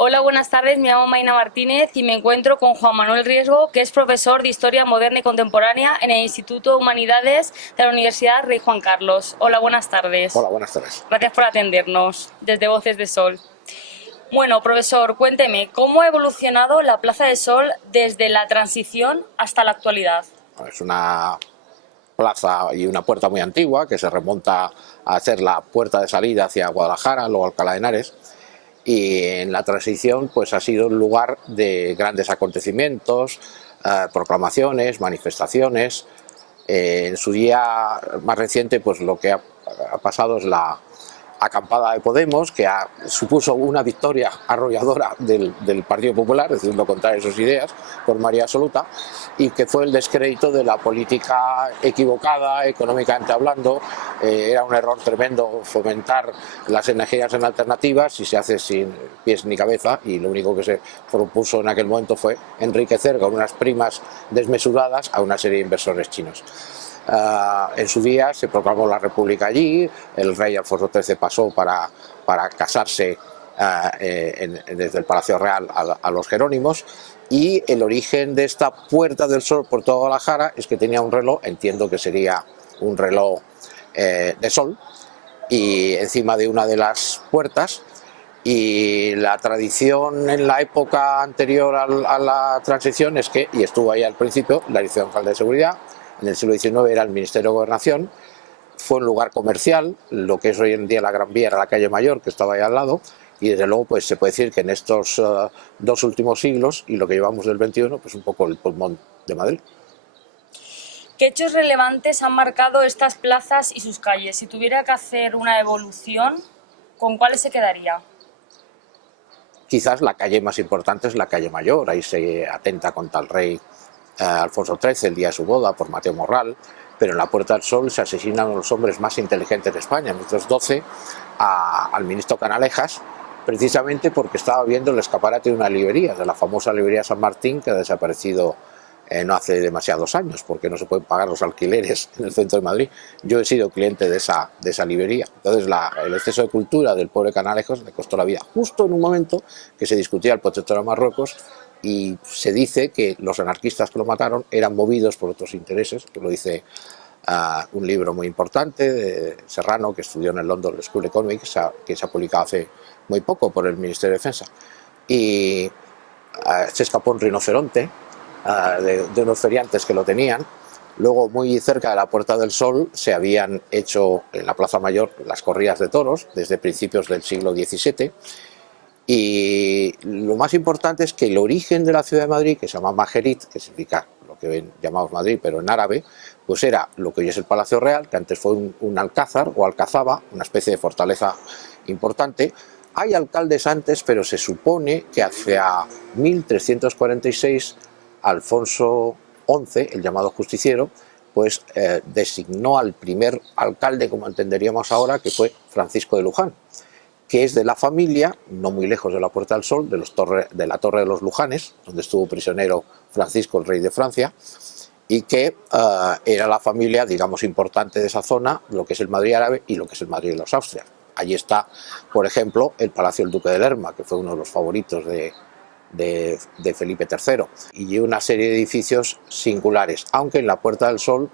Hola, buenas tardes. Me llamo Maina Martínez y me encuentro con Juan Manuel Riesgo, que es profesor de Historia Moderna y Contemporánea en el Instituto de Humanidades de la Universidad Rey Juan Carlos. Hola, buenas tardes. Hola, buenas tardes. Gracias por atendernos desde Voces de Sol. Bueno, profesor, cuénteme, ¿cómo ha evolucionado la Plaza de Sol desde la transición hasta la actualidad? Es una plaza y una puerta muy antigua que se remonta a ser la puerta de salida hacia Guadalajara, luego Alcalá de Henares, y en la transición pues ha sido un lugar de grandes acontecimientos, proclamaciones, manifestaciones. En su día más reciente pues lo que ha pasado es la acampada de Podemos, que supuso una victoria arrolladora del Partido Popular, es decir, lo contrario de sus ideas, por mayoría absoluta, y que fue el descrédito de la política equivocada, económicamente hablando. Era un error tremendo fomentar las energías en alternativas y se hace sin pies ni cabeza, y lo único que se propuso en aquel momento fue enriquecer con unas primas desmesuradas a una serie de inversores chinos. En su día se proclamó la República allí, el rey Alfonso XIII pasó para casarse desde el Palacio Real a los Jerónimos, y el origen de esta Puerta del Sol por toda Guadalajara es que tenía un reloj, entiendo que sería un reloj de sol, y encima de una de las puertas. Y la tradición en la época anterior a la transición es que, y estuvo ahí al principio, la Dirección General de Seguridad, en el siglo XIX era el Ministerio de Gobernación, fue un lugar comercial, lo que es hoy en día la Gran Vía era la calle Mayor, que estaba ahí al lado, y desde luego pues se puede decir que en estos dos últimos siglos, y lo que llevamos del XXI, pues un poco el pulmón de Madrid. ¿Qué hechos relevantes han marcado estas plazas y sus calles? Si tuviera que hacer una evolución, ¿con cuáles se quedaría? Quizás la calle más importante es la calle Mayor, ahí se atenta contra el rey Alfonso XIII el día de su boda por Mateo Morral, pero en la Puerta del Sol se asesinan a los hombres más inteligentes de España, en 1912, al ministro Canalejas, precisamente porque estaba viendo el escaparate de una librería, de la famosa librería San Martín, que ha desaparecido no hace demasiados años, porque no se pueden pagar los alquileres en el centro de Madrid. Yo he sido cliente de esa librería. Entonces el exceso de cultura del pobre Canalejas le costó la vida, justo en un momento que se discutía el protectorado de Marruecos, y se dice que los anarquistas que lo mataron eran movidos por otros intereses, que lo dice un libro muy importante de Serrano, que estudió en el London School of Economics, que se ha publicado hace muy poco por el Ministerio de Defensa. Y se escapó un rinoceronte de unos feriantes que lo tenían. Luego, muy cerca de la Puerta del Sol, se habían hecho en la Plaza Mayor las corridas de toros desde principios del siglo XVII. Y lo más importante es que el origen de la ciudad de Madrid, que se llama Majerit, que significa lo que hoy llamamos Madrid, pero en árabe, pues era lo que hoy es el Palacio Real, que antes fue un alcázar o alcazaba, una especie de fortaleza importante. Hay alcaldes antes, pero se supone que hacia 1346 Alfonso XI, el llamado justiciero, pues designó al primer alcalde, como entenderíamos ahora, que fue Francisco de Luján, que es de la familia, no muy lejos de la Puerta del Sol, de la Torre de los Lujanes, donde estuvo prisionero Francisco, el rey de Francia, y que era la familia, digamos, importante de esa zona, lo que es el Madrid árabe y lo que es el Madrid de los Austrias. Allí está, por ejemplo, el Palacio del Duque de Lerma, que fue uno de los favoritos de Felipe III, y una serie de edificios singulares, aunque en la Puerta del Sol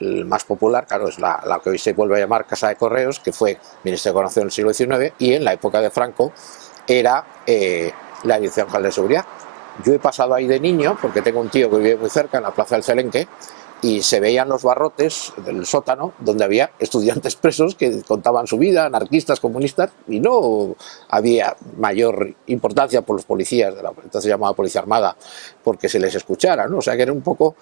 el más popular, claro, es la que hoy se vuelve a llamar Casa de Correos, que fue Ministerio de Gobernación en el siglo XIX, y en la época de Franco era la Dirección General de Seguridad. Yo he pasado ahí de niño, porque tengo un tío que vive muy cerca, en la Plaza del Celenque, y se veían los barrotes del sótano, donde había estudiantes presos que contaban su vida, anarquistas, comunistas, y no había mayor importancia por los policías, entonces llamada Policía Armada, porque se les escuchara, ¿no? O sea que era un poco,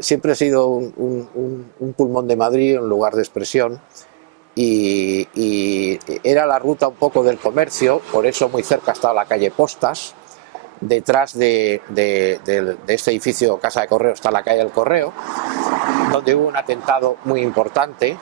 siempre ha sido un pulmón de Madrid, un lugar de expresión, y era la ruta un poco del comercio, por eso muy cerca estaba la calle Postas. Detrás de este edificio Casa de Correo está la calle del Correo, donde hubo un atentado muy importante,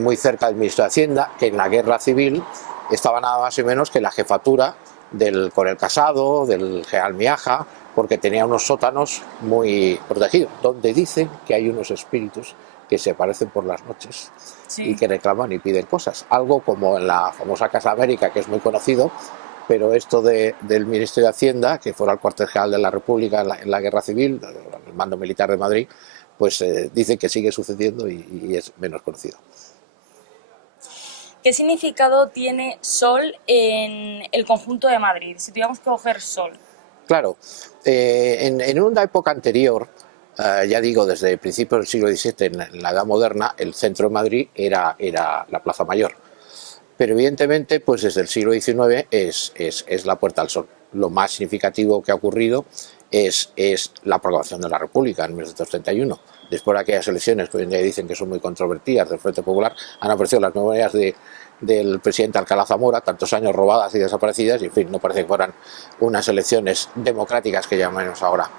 muy cerca del ministro de Hacienda, que en la guerra civil estaba nada más y menos que la jefatura del Coronel Casado, del general Miaja, porque tenía unos sótanos muy protegidos, donde dicen que hay unos espíritus que se aparecen por las noches, sí, y que reclaman y piden cosas. Algo como en la famosa Casa América, que es muy conocido, pero esto del Ministerio de Hacienda, que fuera el cuartel general de la República en la Guerra Civil, el mando militar de Madrid, pues dice que sigue sucediendo y es menos conocido. ¿Qué significado tiene Sol en el conjunto de Madrid? Si tuviéramos que coger Sol. Claro, en una época anterior, ya digo, desde principios del siglo XVII, en la Edad Moderna, el centro de Madrid era la Plaza Mayor. Pero evidentemente, pues desde el siglo XIX es la Puerta del Sol. Lo más significativo que ha ocurrido es la proclamación de la República en 1931. Después de aquellas elecciones que hoy en día dicen que son muy controvertidas del Frente Popular, han aparecido las memorias del presidente Alcalá Zamora, tantos años robadas y desaparecidas, y en fin, no parece que fueran unas elecciones democráticas que llamamos ahora.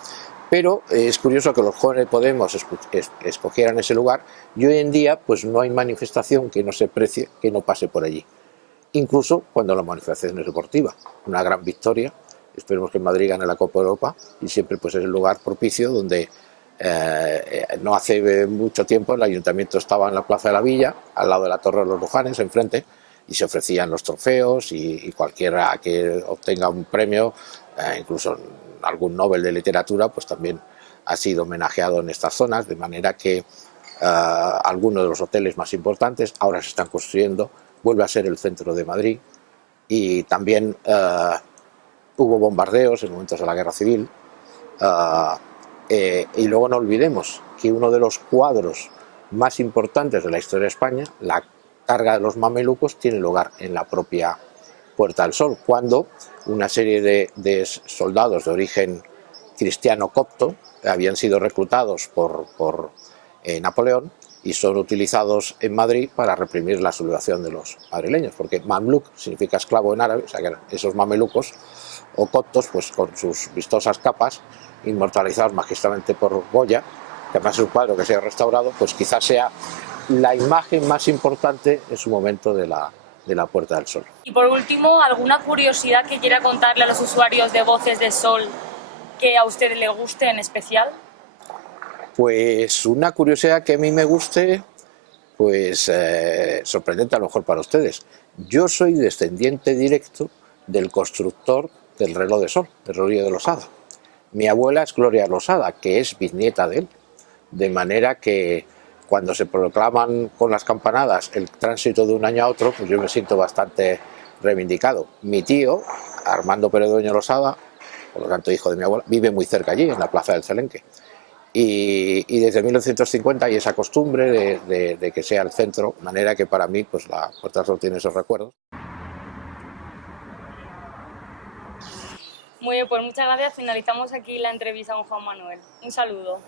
Pero es curioso que los jóvenes de Podemos escogieran ese lugar y hoy en día pues no hay manifestación que no se precie que no pase por allí. Incluso cuando la manifestación es deportiva. Una gran victoria. Esperemos que Madrid gane la Copa Europa y siempre pues es el lugar propicio donde no hace mucho tiempo el ayuntamiento estaba en la Plaza de la Villa, al lado de la Torre de los Lujanes, enfrente, y se ofrecían los trofeos y cualquiera que obtenga un premio, incluso algún Nobel de literatura, pues también ha sido homenajeado en estas zonas, de manera que algunos de los hoteles más importantes ahora se están construyendo, vuelve a ser el centro de Madrid y también hubo bombardeos en momentos de la Guerra Civil y luego no olvidemos que uno de los cuadros más importantes de la historia de España, la carga de los mamelucos, tiene lugar en la propia Puerta del Sol, cuando una serie de soldados de origen cristiano copto habían sido reclutados por Napoleón y son utilizados en Madrid para reprimir la sublevación de los madrileños, porque mamluk significa esclavo en árabe, o sea que eran esos mamelucos o coptos, pues con sus vistosas capas, inmortalizados magistralmente por Goya, que además es un cuadro que se ha restaurado, pues quizás sea la imagen más importante en su momento de la Puerta del Sol. Y por último, ¿alguna curiosidad que quiera contarle a los usuarios de Voces de Sol que a usted le guste en especial? Pues una curiosidad que a mí me guste, pues sorprendente a lo mejor para ustedes. Yo soy descendiente directo del constructor del reloj de sol, de Rodríguez de Losada. Mi abuela es Gloria Losada, que es bisnieta de él, de manera que cuando se proclaman con las campanadas el tránsito de un año a otro, pues yo me siento bastante reivindicado. Mi tío, Armando Pérez Dueño Losada, por lo tanto hijo de mi abuela, vive muy cerca allí, en la Plaza del Celenque. Y desde 1950 hay esa costumbre de que sea el centro, de manera que para mí pues la Puerta del Sol tiene esos recuerdos. Muy bien, pues muchas gracias. Finalizamos aquí la entrevista con Juan Manuel. Un saludo.